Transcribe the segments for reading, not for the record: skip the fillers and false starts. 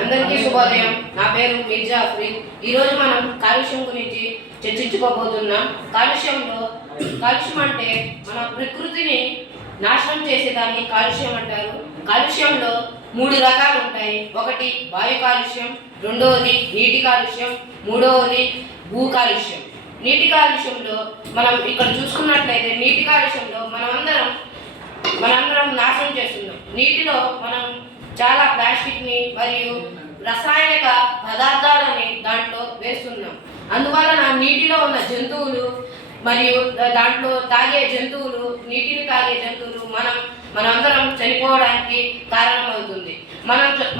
అందరికీ శుభోదయం. నా పేరు మిర్జా అఫ్రీద్. ఈరోజు మనం కాలుష్యం గురించి చర్చించుకోబోతున్నాం. కాలుష్యం అంటే మన ప్రకృతిని నాశనం చేసేదాన్ని కాలుష్యం అంటారు. కాలుష్యంలో 3 రకాలు ఉంటాయి. ఒకటి వాయు కాలుష్యం, రెండవది నీటి కాలుష్యం, మూడవది భూ కాలుష్యం. నీటి కాలుష్యంలో మనం ఇక్కడ చూసుకున్నట్లయితే నీటి కాలుష్యంలో మనందరం నాశనం చేస్తున్నాం. నీటిలో మనం చాలా ప్లాస్టిక్ని మరియు రసాయనిక పదార్థాలని దాంట్లో వేస్తున్నాం. అందువలన నీటిలో ఉన్న జంతువులు మరియు దాంట్లో తాగే జంతువులు, నీటిని తాగే జంతువులు మనందరం చనిపోవడానికి కారణమవుతుంది.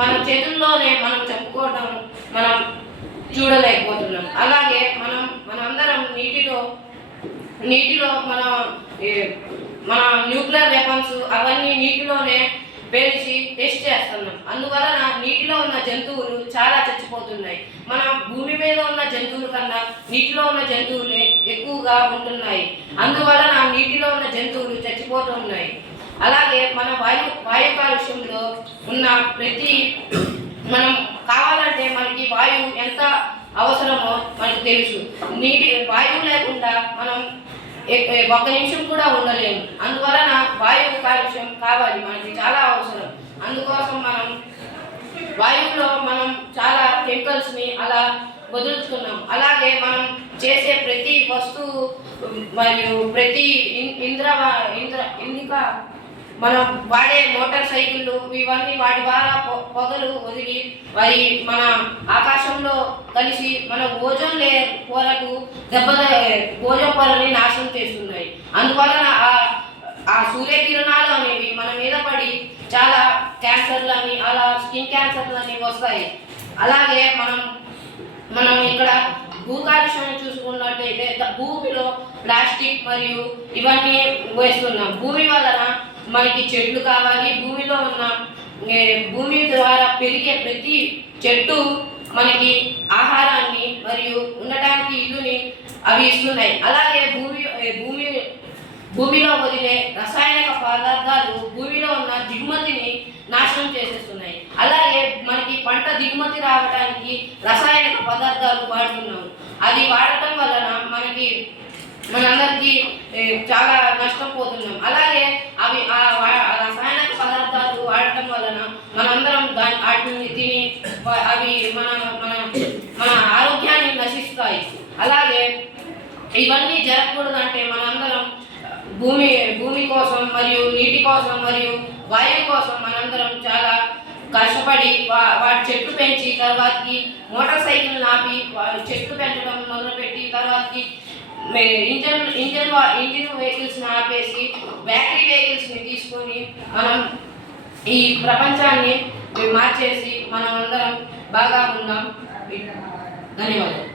మన చేతుల్లోనే మనం చంపుకోవడం మనం చూడలేకపోతున్నాం. అలాగే మనందరం నీటిలో మన న్యూక్లియర్ వెపన్స్ అవన్నీ నీటిలోనే పేల్చి టెస్ట్ చేస్తున్నాం. అందువలన నీటిలో ఉన్న జంతువులు చాలా చచ్చిపోతున్నాయి. మన భూమి మీద ఉన్న జంతువుల కన్నా నీటిలో ఉన్న జంతువులే ఎక్కువగా ఉంటున్నాయి. అందువలన నీటిలో ఉన్న జంతువులు చచ్చిపోతున్నాయి. అలాగే మన వాయు కాలుష్యంలో ఉన్న మనం కావాలంటే మనకి వాయువు ఎంత అవసరమో మనకు తెలుసు. వాయువు లేకుండా మనం 1 నిమిషం కూడా ఉండలేము. అందువలన వాయువు కాలుష్యం కావాలి, మనకి చాలా అవసరం. అందుకోసం వాయువులో చాలా కెమికల్స్ని అలా వదులుతున్నాం. అలాగే మనం చేసే ప్రతి వస్తువు మరియు ప్రతి ఇంకా మనం వాడే మోటార్ సైకిళ్ళు ఇవన్నీ వాటి ద్వారా పొగలు వదిలి మన ఆకాశంలో కలిసి మన ఓజోన్ లేయర్ పొరకు ఓజోన్ పొరని నాశనం చేస్తున్నాయి. అందువలన ఆ సూర్యకిరణాలు అనేవి మన మీద పడి చాలా క్యాన్సర్లని అలా స్కిన్ క్యాన్సర్లని వస్తాయి. అలాగే మనం ఇక్కడ భూ కాలుష్యం చూసుకున్నట్టయితే భూమిలో ప్లాస్టిక్ మరియు ఇవన్నీ వేస్తున్నాం. భూమి వలన మనకి చెట్లు కావాలి. భూమి ద్వారా పెరిగే ప్రతి చెట్టు మనకి ఆహారాన్ని మరియు ఉండటానికి ఇల్లుని అవి ఇస్తున్నాయి. అలాగే భూమిలో వదిలే రసాయనిక పదార్థాలు భూమిలో ఉన్న దిగుమతిని నాశనం చేసేస్తున్నాయి. అలాగే మనకి పంట దిగుమతి రావడానికి రసాయనిక పదార్థాలు వాడుతున్నాము. అది వాడటం వలన మనందరికీ చాలా నష్టపోతున్నాం. అలాగే ఆ రసాయనిక పదార్థాలు వాడటం వలన మనందరం వాటిని తిని అవి మన ఆరోగ్యాన్ని నశిస్తాయి. అలాగే ఇవన్నీ జరగకూడదంటే మనందరం భూమి కోసం మరియు నీటి కోసం మరియు వాయువు కోసం మనందరం చాలా కష్టపడి వాటి చెట్లు పెంచి తర్వాతకి మోటార్ సైకిల్ ఆపి చెట్లు పెంచడం మొదలుపెట్టి తర్వాతకి ఇంజిన్ వెహికల్స్ని ఆపేసి బ్యాటరీ వెహికల్స్ని తీసుకొని మనం ఈ ప్రపంచాన్ని మార్చేసి మనం అందరం బాగా ఉన్నాం. ధన్యవాదాలు.